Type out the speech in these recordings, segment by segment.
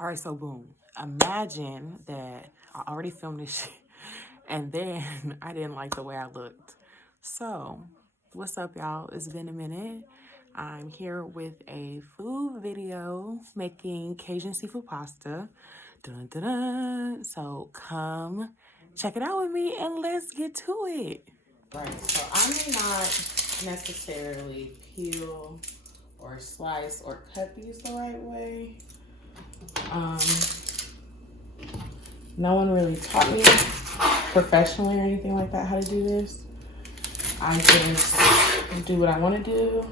All right, so boom. Imagine that I already filmed this shit and then I didn't like the way I looked. So, what's up, y'all? It's been a minute. I'm here with a food video making Cajun seafood pasta. Dun, dun, dun. So, come check it out with me and let's get to it. Right, so I may not necessarily peel or slice or cut these the right way. No one really taught me professionally or anything like that how to do this. I just do what I want to do.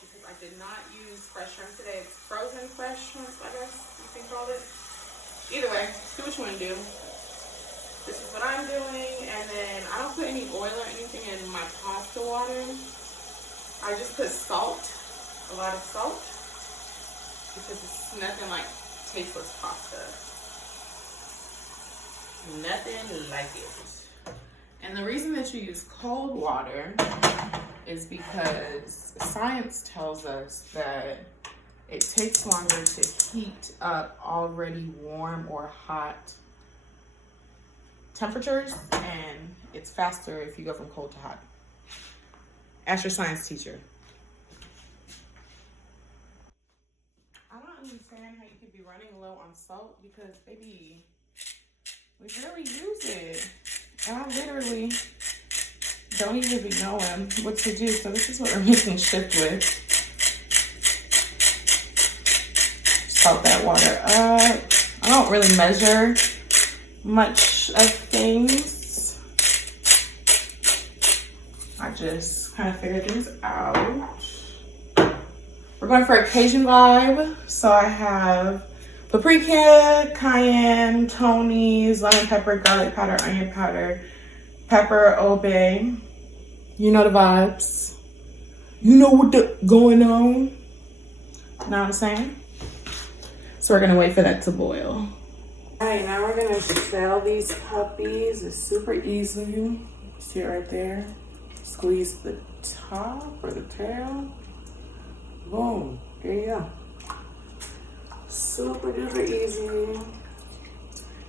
Because I did not use fresh shrimp today. It's frozen fresh shrimp, I guess you can call it. Either way, do what you want to do. This is what I'm doing, and then I don't put any oil or anything in my pasta water. I just put salt, a lot of salt, because it's nothing like tasteless pasta. Nothing like it. And the reason that you use cold water is because science tells us that it takes longer to heat up already warm or hot temperatures, and it's faster if you go from cold to hot. Ask your science teacher. I don't understand how you could be running low on salt because, baby, we barely use it. And I literally don't even be knowing what to do. So this is what we're making shift with. Salt that water up. I don't really measure much of things. I just kind of figured things out. We're going for a Cajun vibe. So I have paprika, cayenne, Tony's, lemon pepper, garlic powder, onion powder, pepper, obey. You know the vibes. You know what the going on. Know what I'm saying? So we're gonna wait for that to boil. All right, now we're gonna shell these puppies. It's super easy. See it right there? Squeeze the top or the tail. Boom, there you go. Super duper easy.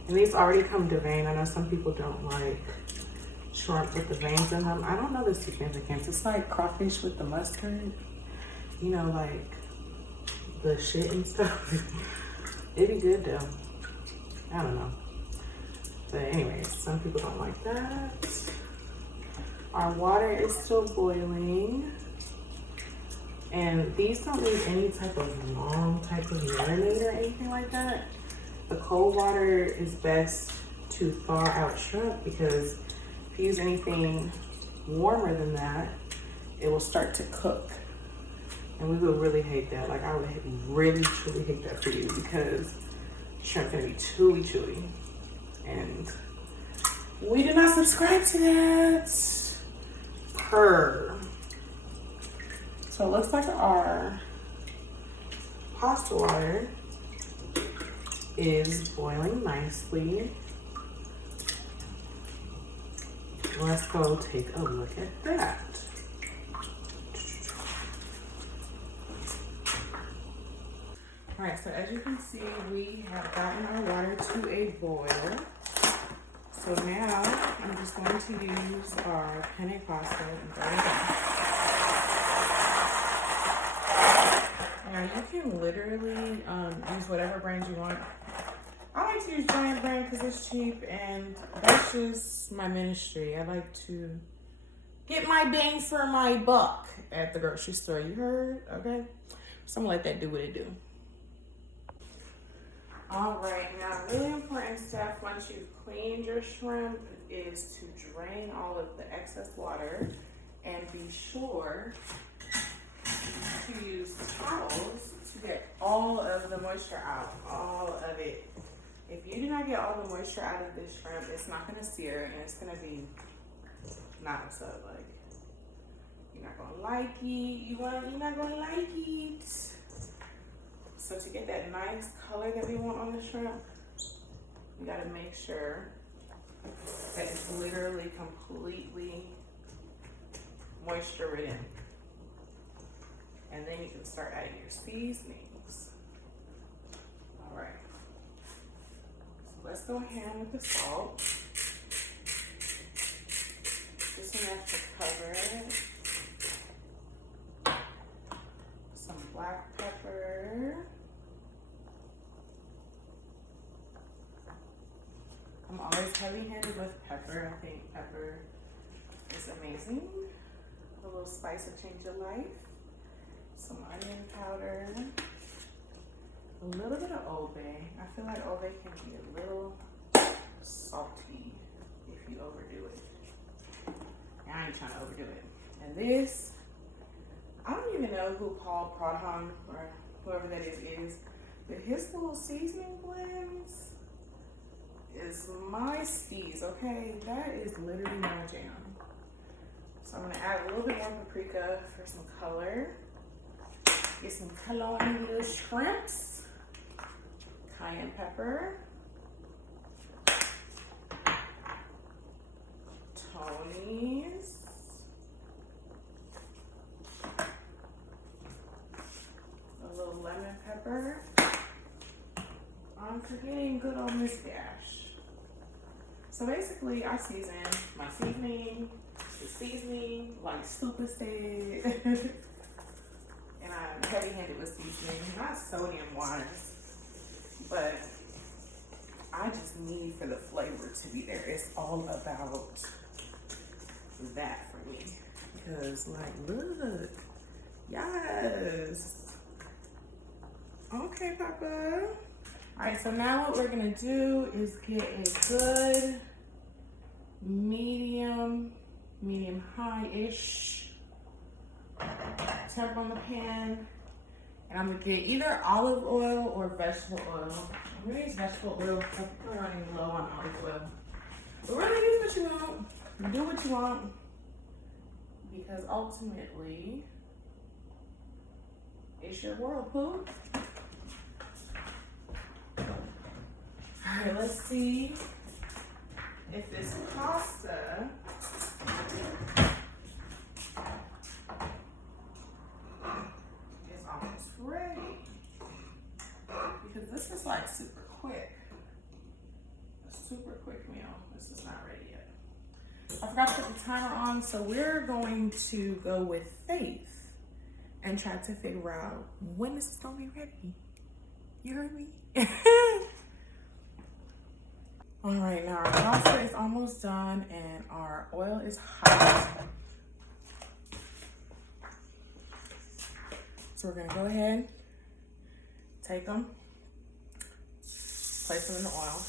And these already come deveined. I know some people don't like shrimp with the veins in them. I don't know the significance. It's like crawfish with the mustard. You know, like the shit and stuff. It'd be good though. I don't know. But anyways, some people don't like that. Our water is still boiling. And these don't need any type of long type of marinade or anything like that. The cold water is best to thaw out shrimp because if you use anything warmer than that, it will start to cook. And we would really hate that. Like, I would really, truly hate that for you because shrimp gonna be chewy. And we do not subscribe to that. So it looks like our pasta water is boiling nicely. Let's go take a look at that. All right, so as you can see, we have gotten our water to a boil. So now I'm just going to use our penne pasta and throw it in. you can literally use whatever brand you want. I like to use Giant brand because it's cheap, and that's just my ministry. I like to get my bang for my buck at the grocery store. You heard? Okay. So I'm gonna let that do what it do. All right, now really important step once you've cleaned your shrimp is to drain all of the excess water and be sure to use towels to get all of the moisture out, all of it. If you do not get all the moisture out of this shrimp, it's not gonna sear and it's gonna be not so like, you're not gonna like it, you're not gonna like it. So to get that nice color that we want on the shrimp, we gotta make sure that it's literally completely moisture ridden. And then you can start adding your seasonings. All right, so let's go ahead with the salt. Just enough to cover it. Some black pepper. I'm always heavy-handed with pepper. I think pepper is amazing. A little spice of change of life. Some onion powder. A little bit of Old Bay. I feel like Old Bay can be a little salty if you overdo it. I ain't trying to overdo it. And this, I don't even know who Paul Prodham or whoever that is, but his little seasoning blends is my steez, okay? That is literally my jam. So I'm gonna add a little bit more paprika for some color. Get some color on these little shrimps. Cayenne pepper. Tony's. A little lemon pepper. I'm forgetting good old Miss Dash. So basically, I season my seasoning, the seasoning, like Super said. And I'm heavy-handed with seasoning, not sodium-wise, but I just need for the flavor to be there. It's all about that for me. Because, like, look, yes. Okay, Papa. All right, so now what we're gonna do is get a good medium high-ish temp on the pan. And I'm gonna get either olive oil or vegetable oil. I'm gonna use vegetable oil because I'm running low on olive oil. But really use what you want, do what you want, because ultimately, it's your world, poo. All right, let's see if this pasta is almost ready. Because this is like super quick. A super quick meal. This is not ready yet. I forgot to put the timer on, so we're going to go with faith and try to figure out when this is gonna be ready. You heard me? All right, now our pasta is almost done and our oil is hot. So we're gonna go ahead, take them, place them in the oil.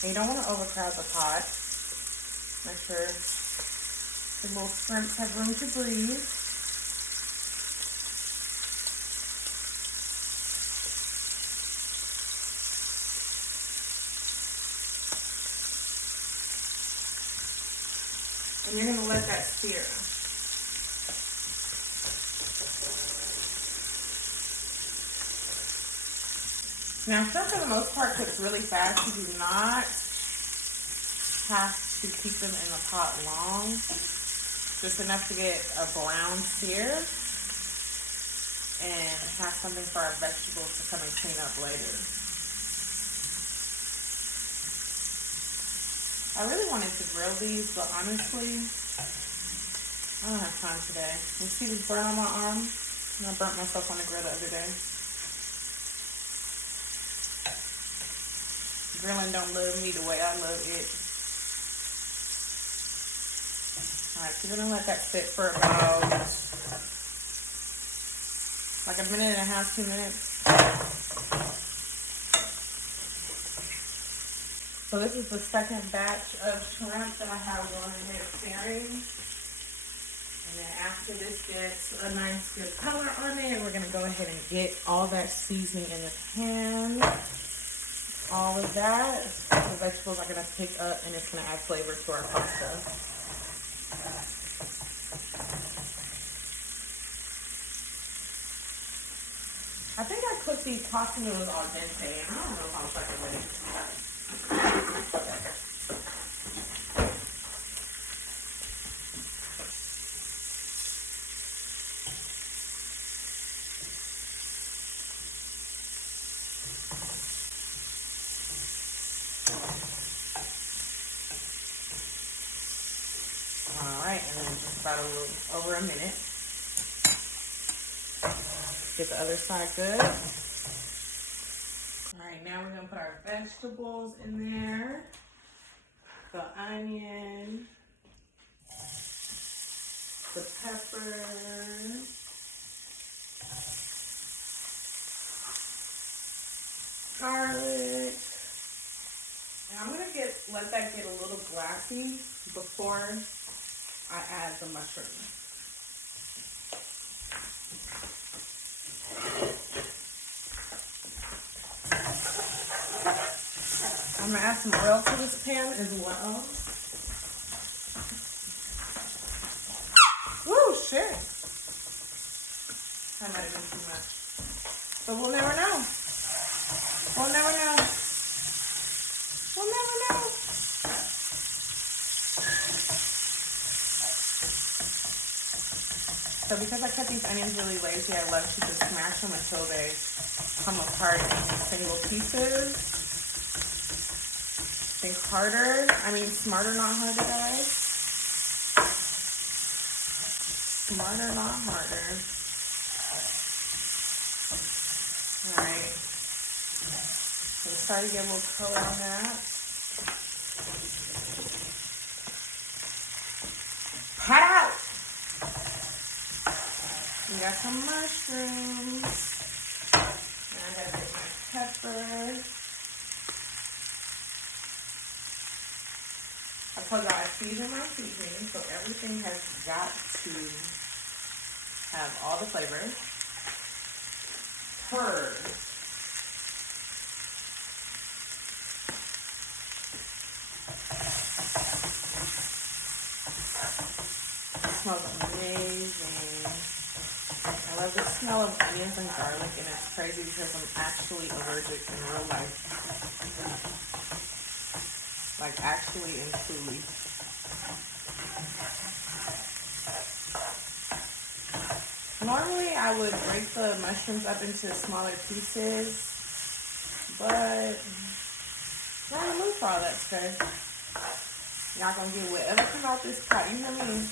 And you don't want to overcrowd the pot. Make sure the little shrimps have room to breathe. And you're gonna let that sear. Now, shrimp for the most part cooks really fast. You do not have to keep them in the pot long. Just enough to get a brown sear and have something for our vegetables to come and clean up later. I really wanted to grill these, but honestly, I don't have time today. You see this burn on my arm? And I burnt myself on the grill the other day. Grilling don't love me the way I love it. Alright, so we're gonna let that sit for about like a minute and a half, 2 minutes. So this is the second batch of shrimp that I have going ahead searing. And then after this gets a nice good color on it, we're gonna go ahead and get all that seasoning in the pan. All of that. The vegetables are gonna pick up and it's gonna add flavor to our pasta. I think I cooked these pasta noodles al dente, and I don't know if I was like it ready. Alright, and then just about a little over a minute. Get the other side good. Alright, now we're going to put our vegetables in there. The onion. The pepper. Garlic. And I'm going to let that get a little glassy before I add the mushrooms. I'm gonna add some oil to this pan as well. Woo, shit. That might have been too much. But we'll never know. We'll never know. We'll never know. So because I cut these onions really lazy, I love to just smash them until they come apart into single pieces. Think harder. I mean, smarter, not harder, guys. Smarter, not harder. Alright. So we start to get a little color on that. Pat out! We got some mushrooms. Now I gotta get my pepper. I told y'all I season my seasoning, so everything has got to have all the flavor. It smells amazing. I love the smell of onions and garlic, and it's crazy because I'm actually allergic in real life. Like actually and truly. Normally I would break the mushrooms up into smaller pieces, but I'm not in the mood for all that today. Y'all gonna get whatever come out this pot, you hear me?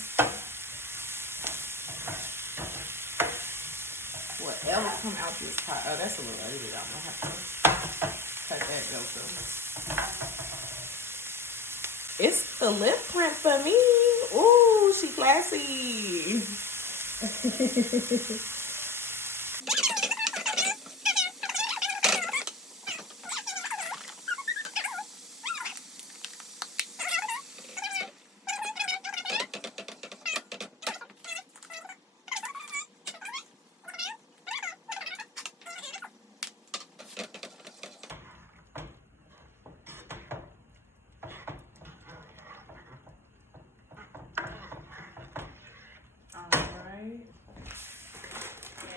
Whatever come out this pot. Oh, that's a little ugly. I'm gonna have to cut that joker. It's the lip print for me. Ooh, she classy.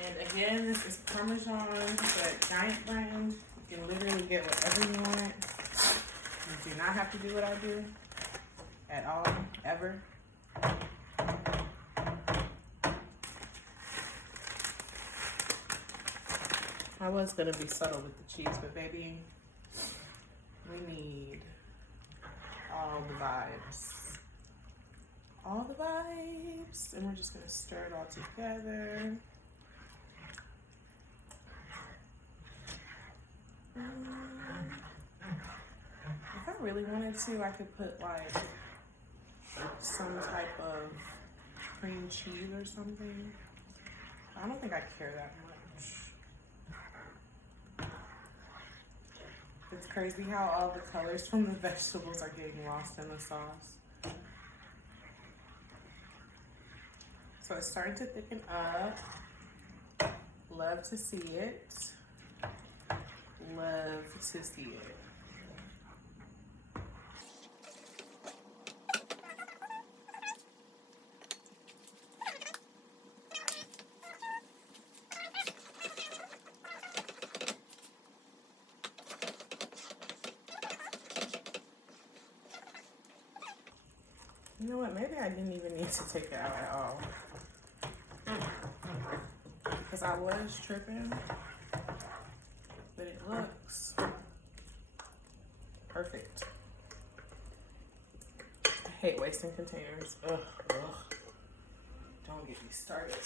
And again, this is Parmesan, but giant brand. You can literally get whatever you want. You do not have to do what I do at all, ever. I was gonna be subtle with the cheese, but baby, we need all the vibes. All the vibes. And we're just gonna stir it all together. If I really wanted to, I could put like some type of cream cheese or something. I don't think I care that much. It's crazy how all the colors from the vegetables are getting lost in the sauce. So it's starting to thicken up. Love to see it. Love to see it. You know what? Maybe I didn't even need to take it out at all. Because I was tripping. But it looks perfect. I hate wasting containers. Ugh, ugh. Don't get me started.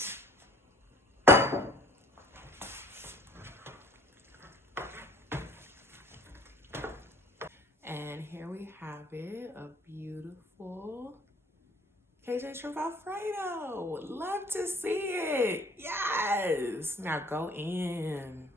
And here we have it, a beautiful Cajun shrimp Alfredo. Love to see it. Yes. Now go in.